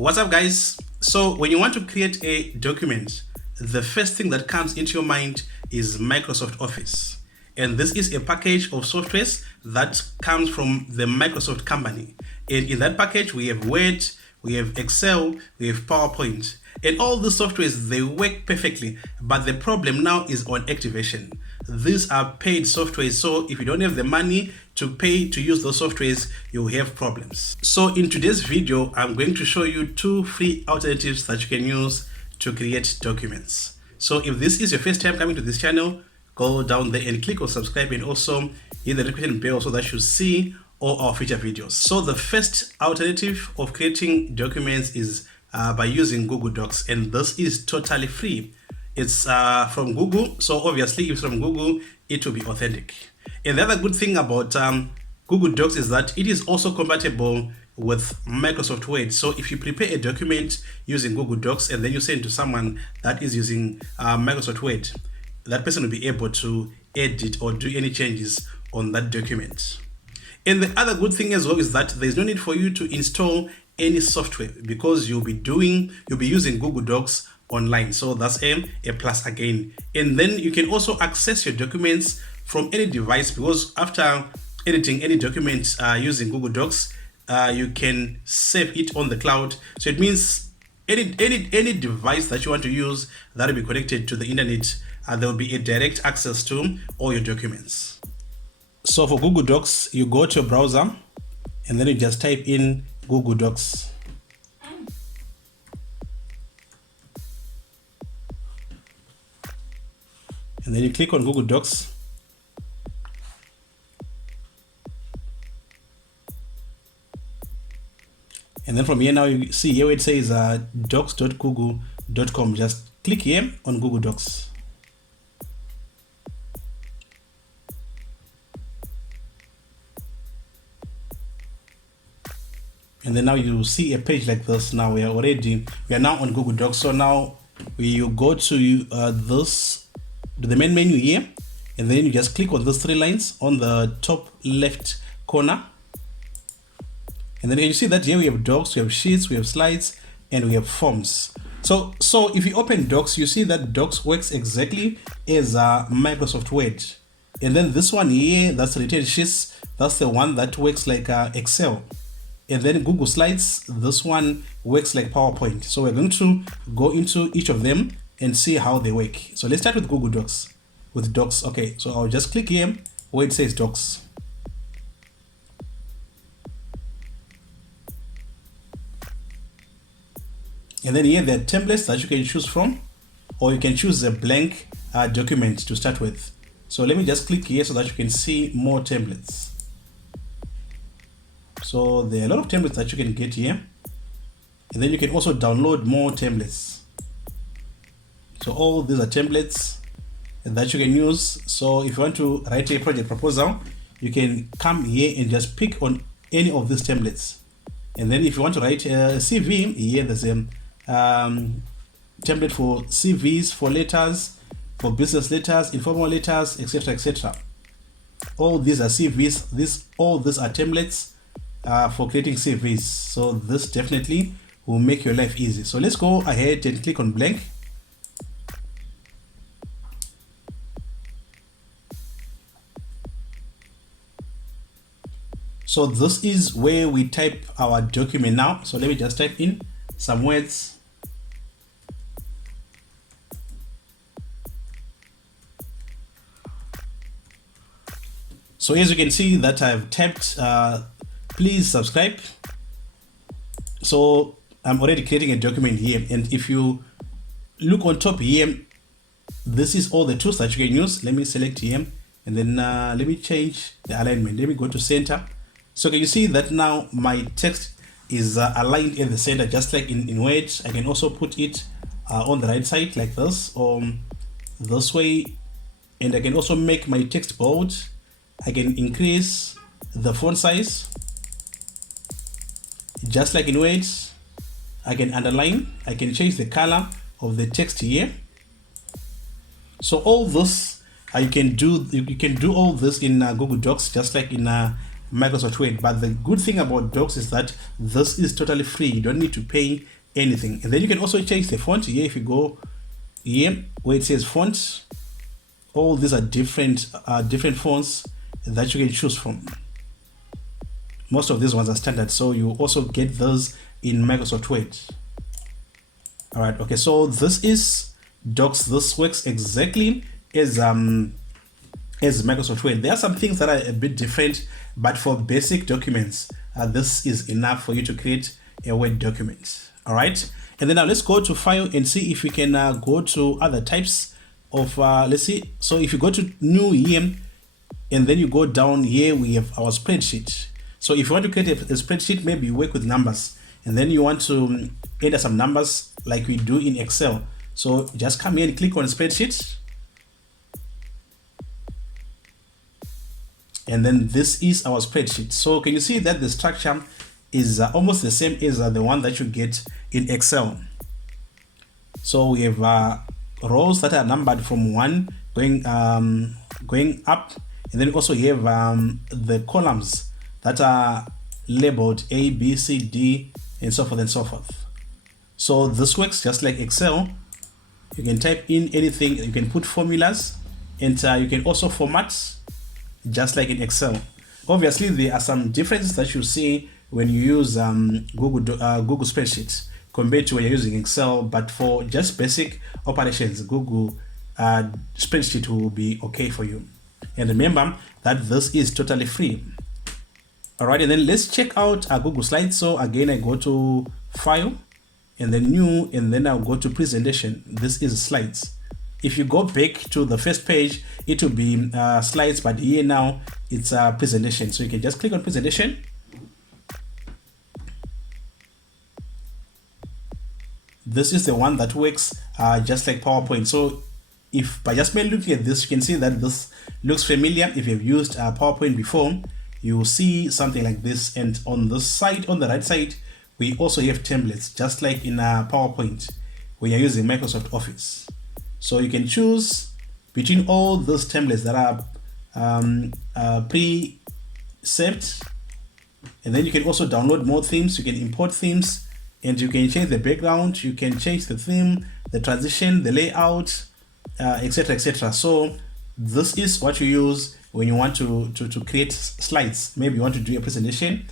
What's up, guys? So when you want to create a document, the first thing that comes into your mind is Microsoft Office. And this is a package of softwares that comes from the Microsoft company. And in that package, we have Word, we have Excel, we have PowerPoint. And all the softwares, they work perfectly. But the problem now is on activation. These are paid softwares, so if you don't have the money to pay to use those softwares, you have problems. So in today's video, I'm going to show you two free alternatives that you can use to create documents. So if this is your first time coming to this channel, go down there and click on subscribe, and also hit the notification bell so that you see all our future videos. So the first alternative of creating documents is by using Google Docs, and this is totally free. It's from Google, so obviously if it's from Google, it will be authentic. And the other good thing about Google Docs is that it is also compatible with Microsoft Word. So if you prepare a document using Google Docs and then you send to someone that is using Microsoft Word, that person will be able to edit or do any changes on that document. And the other good thing as well is that there's no need for you to install any software because you'll be using Google Docs online. So that's a plus again. And then you can also access your documents from any device, because after editing any document using Google Docs, you can save it on the cloud. So it means any device that you want to use that will be connected to the internet, there will be a direct access to all your documents. So for Google Docs, you go to your browser and then you just type in Google Docs. And then you click on Google Docs. And then from here now you see here it says docs.google.com. Just click here on Google Docs. And then now you see a page like this. Now we are now on Google Docs. So now you go to the main menu here, and then you just click on those three lines on the top left corner. And then you see that here we have docs, we have sheets, we have slides, and we have forms. So if you open Docs, you see that Docs works exactly as Microsoft Word. And then this one here, that's related sheets, that's the one that works like Excel. And then Google Slides, this one works like PowerPoint. So we're going to go into each of them and see how they work. So let's start with Google Docs, with Docs. Okay, so I'll just click here where it says Docs. And then here there are templates that you can choose from, or you can choose a blank document to start with. So let me just click here so that you can see more templates. So there are a lot of templates that you can get here. And then you can also download more templates. So all these are templates that you can use. So if you want to write a project proposal, you can come here and just pick on any of these templates. And then if you want to write a CV, here there's a template for CVs, for letters, for business letters, informal letters, etc., etc. All these are CVs. All these are templates for creating CVs. So this definitely will make your life easy. So let's go ahead and click on blank. So this is where we type our document now. So let me just type in some words. So as you can see that I've typed, please subscribe. So I'm already creating a document here. And if you look on top here, this is all the tools that you can use. Let me select here, and then let me change the alignment. Let me go to center. So can you see that now my text is aligned in the center, just like in Word. I can also put it on the right side like this, or this way. And I can also make my text bold. I can increase the font size, just like in Word. I can underline. I can change the color of the text here. So all this you can do all this in Google Docs, just like in Microsoft Word. But the good thing about Docs is that this is totally free. You don't need to pay anything. And then you can also change the font here. If you go here where it says font, all these are different fonts that you can choose from. Most of these ones are standard, so you also get those in Microsoft Word. All right, okay, so this is Docs. This works exactly as Microsoft Word. There are some things that are a bit different, but for basic documents, this is enough for you to create a Word document. All right, and then now let's go to File and see if we can go to other types of, let's see. So if you go to New here, and then you go down here, we have our spreadsheet. So if you want to create a spreadsheet, maybe you work with numbers, and then you want to enter some numbers like we do in Excel. So just come here and click on spreadsheet. And then this is our spreadsheet. So can you see that the structure is almost the same as the one that you get in Excel? So we have rows that are numbered from 1 going up, and then also you have the columns that are labeled A, B, C, D, and so forth and so forth. So this works just like Excel. You can type in anything, you can put formulas, and you can also format just like in Excel. Obviously, there are some differences that you see when you use Google Spreadsheets compared to when you're using Excel, but for just basic operations, Google Spreadsheet will be okay for you. And remember that this is totally free. All right, and then let's check out Google Slides. So again, I go to File, and then New, and then I'll go to Presentation. This is Slides. If you go back to the first page, it will be Slides, but here now it's Presentation. So you can just click on Presentation. This is the one that works just like PowerPoint. So if by just looking at this, you can see that this looks familiar. If you've used PowerPoint before, you will see something like this. And on the side, on the right side, we also have templates, just like in PowerPoint when you're using Microsoft Office. So you can choose between all those templates that are pre-set, and then you can also download more themes. You can import themes, and you can change the background, you can change the theme, the transition, the layout, etc., etc. So this is what you use when you want to create slides. Maybe you want to do a presentation.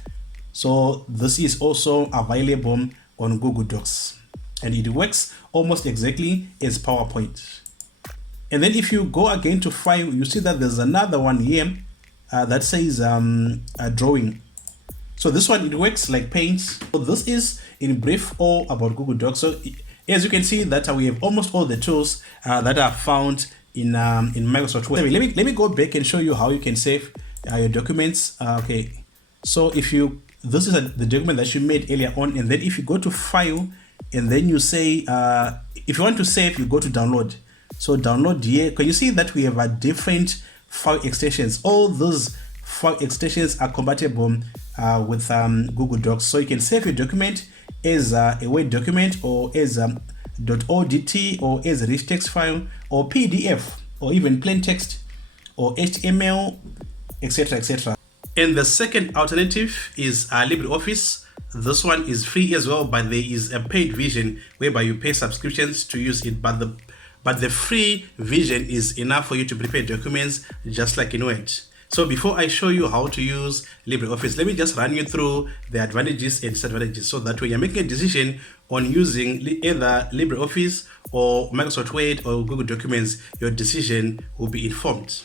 So this is also available on Google Docs, and it works almost exactly as PowerPoint. And then if you go again to File, you see that there's another one here that says Drawing. So this one, it works like Paint. So this is in brief all about Google Docs. So as you can see that we have almost all the tools that are found in Microsoft Word. Let me go back and show you how you can save your documents. Okay, so if you, this is the document that you made earlier on, and then if you go to File, and then you say, if you want to save, you go to Download. So download here. Can you see that we have different file extensions? All those file extensions are compatible with Google Docs. So you can save your document as a Word document, or as .odt, or as a rich text file, or PDF, or even plain text, or HTML, etc., etc. And the second alternative is LibreOffice. This one is free as well, but there is a paid version whereby you pay subscriptions to use it. But the free version is enough for you to prepare documents just like in Word. So before I show you how to use LibreOffice, let me just run you through the advantages and disadvantages, so that when you're making a decision on using either LibreOffice or Microsoft Word or Google Documents, your decision will be informed.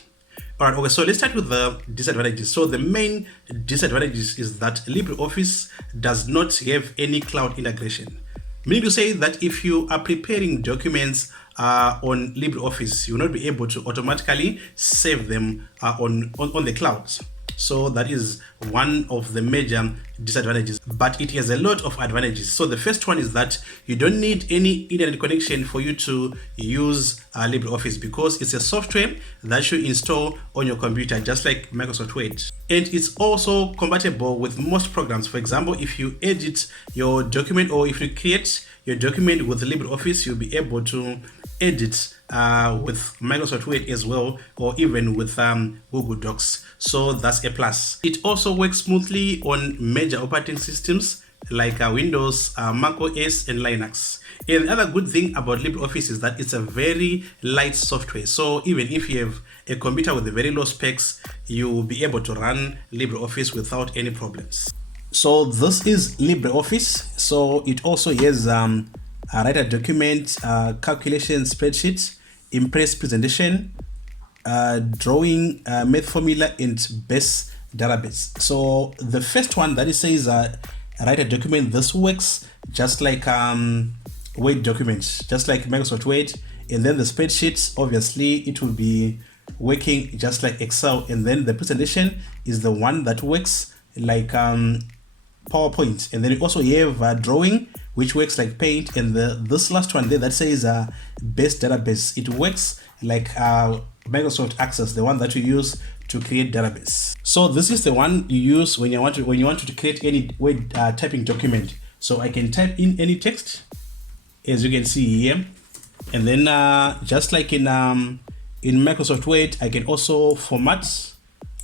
All right, okay, so let's start with the disadvantages. So the main disadvantages is that LibreOffice does not have any cloud integration. Meaning to say that if you are preparing documents on LibreOffice, you will not be able to automatically save them on the clouds. So that is one of the major disadvantages, but it has a lot of advantages. So the first one is that you don't need any internet connection for you to use LibreOffice, because it's a software that you install on your computer, just like Microsoft Word. And it's also compatible with most programs. For example, if you edit your document, or if you create your document with LibreOffice, you'll be able to edit with Microsoft Word as well, or even with Google Docs. So that's a plus. It also works smoothly on major operating systems like Windows, Mac OS, and Linux. And the other good thing about LibreOffice is that it's a very light software. So even if you have a computer with a very low specs, you will be able to run LibreOffice without any problems. So this is LibreOffice. So it also has write a document, calculation spreadsheet, impress presentation, drawing, math formula, and base database. So the first one that it says write a document, this works just like Word documents, just like Microsoft Word. And then the spreadsheets, obviously it will be working just like Excel. And then the presentation is the one that works like PowerPoint. And then you also have drawing, which works like Paint. And this last one there that says base database, it works like Microsoft Access, the one that you use to create database. So this is the one you use when you want to create any Word typing document. So I can type in any text, as you can see here, and then just like in Microsoft Word, I can also format.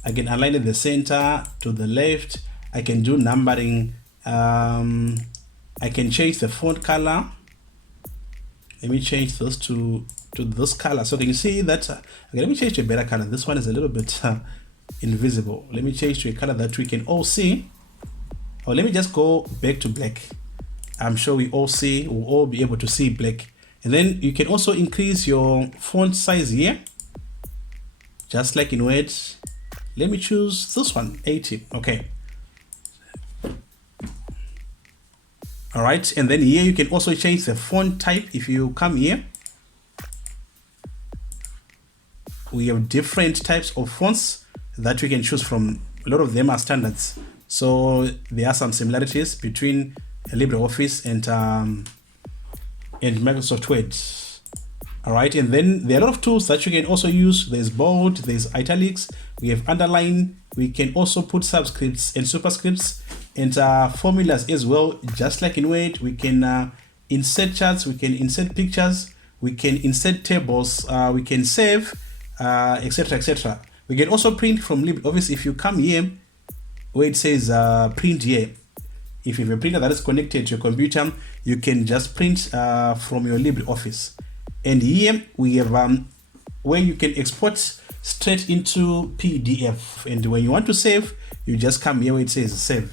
I can align it the center to the left. I can do numbering. I can change the font color. Let me change this to this color. So can you see that? Okay, let me change to a better color. This one is a little bit invisible. Let me change to a color that we can all see. Or let me just go back to black. I'm sure we'll all be able to see black. And then you can also increase your font size here, just like in Word. Let me choose this one, 80. Okay. All right, and then here you can also change the font type. If you come here, we have different types of fonts that we can choose from. A lot of them are standards. So there are some similarities between LibreOffice and Microsoft Word. All right, and then there are a lot of tools that you can also use. There's bold, there's italics, we have underline. We can also put subscripts and superscripts and formulas as well. Just like in Word, we can insert charts, we can insert pictures, we can insert tables, we can save, etc., etc. We can also print from LibreOffice. If you come here where it says print here, if you have a printer that is connected to your computer, you can just print from your LibreOffice. And here we have where you can export straight into PDF. And when you want to save, you just come here where it says save.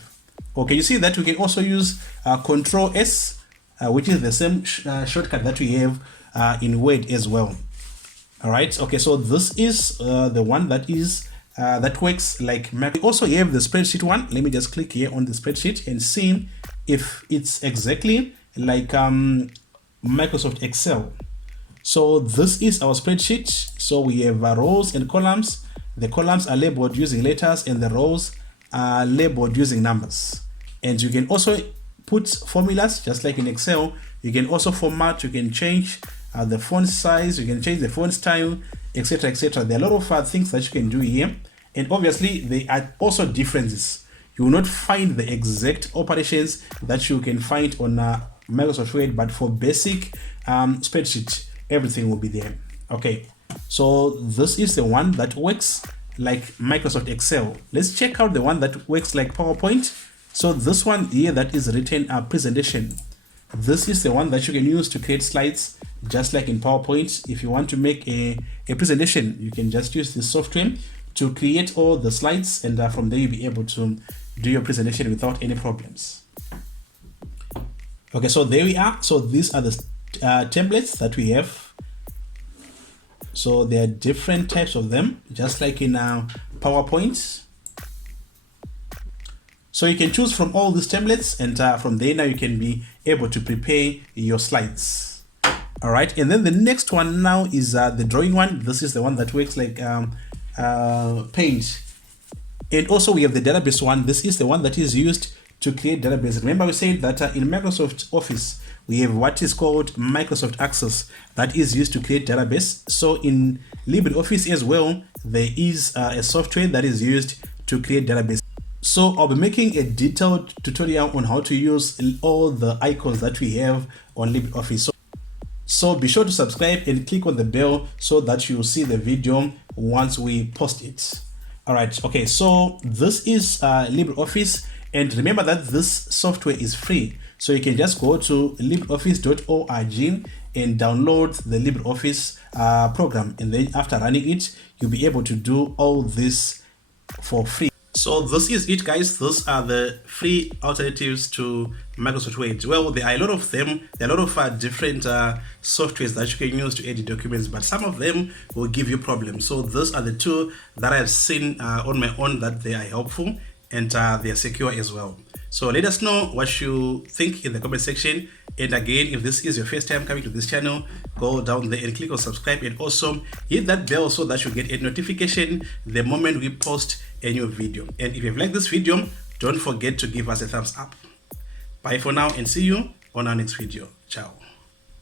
Okay, you see that we can also use Control S, which is the same shortcut that we have in Word as well. All right. Okay, so this is the one that is that works like Mac. We also have the spreadsheet one. Let me just click here on the spreadsheet and see if it's exactly like Microsoft Excel. So this is our spreadsheet. So we have rows and columns. The columns are labeled using letters and the rows are labeled using numbers. And you can also put formulas just like in Excel. You can also format, you can change the font size, you can change the font style, etc., etc. There are a lot of things that you can do here. And obviously there are also differences. You will not find the exact operations that you can find on Microsoft Word, but for basic spreadsheet, everything will be there. Okay, so this is the one that works like Microsoft Excel. Let's check out the one that works like PowerPoint. So this one here that is written a presentation. This is the one that you can use to create slides, just like in PowerPoint. If you want to make a presentation, you can just use this software to create all the slides, and from there you'll be able to do your presentation without any problems. Okay, so there we are. So these are the templates that we have. So there are different types of them, just like in PowerPoint. So you can choose from all these templates, and from there now you can be able to prepare your slides. All right, and then the next one now is the drawing one. This is the one that works like Paint. And also we have the database one. This is the one that is used to create database. Remember we said that in Microsoft Office, we have what is called Microsoft Access that is used to create database. So in LibreOffice as well, there is a software that is used to create database. So I'll be making a detailed tutorial on how to use all the icons that we have on LibreOffice. So be sure to subscribe and click on the bell so that you'll see the video once we post it. All right, okay, so this is LibreOffice, and remember that this software is free. So you can just go to libreoffice.org and download the LibreOffice program, and then after running it, you'll be able to do all this for free. So this is it, guys. Those are the free alternatives to Microsoft Word. Well, there are a lot of them. There are a lot of different softwares that you can use to edit documents, but some of them will give you problems. So those are the two that I've seen on my own that they are helpful and they are secure as well. So let us know what you think in the comment section. And again, if this is your first time coming to this channel, go down there and click on subscribe, and also hit that bell so that you get a notification the moment we post a new video. And if you've liked this video, don't forget to give us a thumbs up. Bye for now, and see you on our next video. Ciao.